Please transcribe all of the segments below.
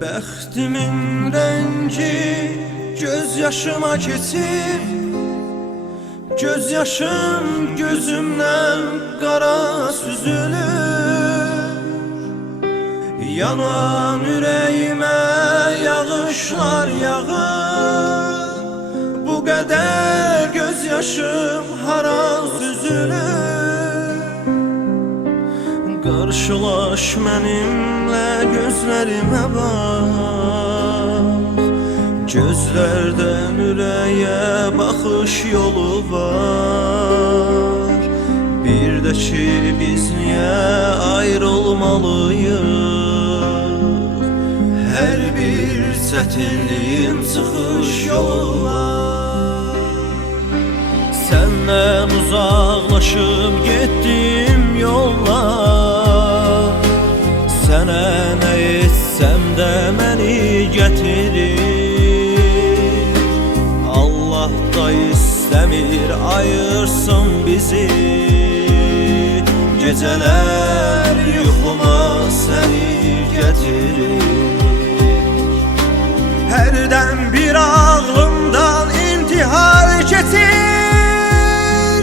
Bəxtimin rəngi göz yaşıma keçib, göz yaşım gözümdən qara süzülür. Yanan ürəyimə yağışlar yağır, bu qədər göz yaşım hara süzülür. Qarşılaş mənimlə gözlərimə bax, gözlərdən ürəyə baxış yolu var. Bir də ki biz niyə ayrılmalıyıq, hər bir çətinliyin çıxış yolu var. Səndən uzaqlaşıb getdim yollar, sənə nə etsəm də məni gətirir. Allah da istəmir ayırsın bizi, gecələr yuxuma səni gətirir. Hərdən bir ağlımdan intihar keçir,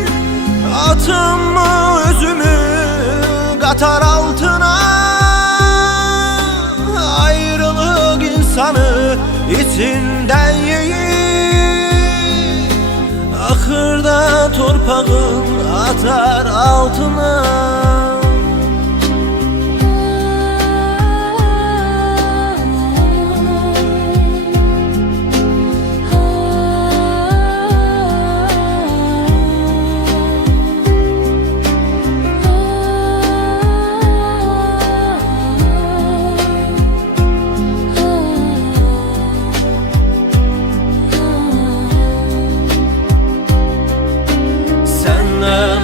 atımı özümü qatar altına. Ayrılık insanı içindən yeyir, axırda torpağın atar altına.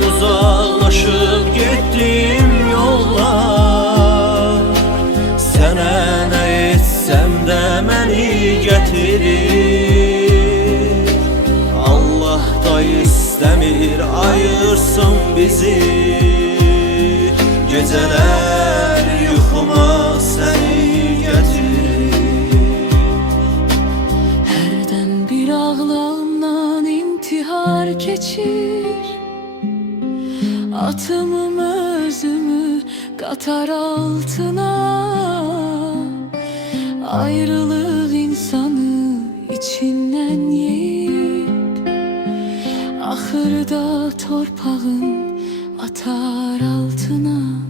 Uzaqlaşıb getdim yollar, sənə nə etsəm də məni gətirir. Allah da istəmir ayırsın bizi, gecələr yuxuma səni gətirir. Hərdən bir ağlamdan intihar keçir, atımım özümü qatar altına. Ayrılık insanı içindən yeyib, axırda torpağın atar altına.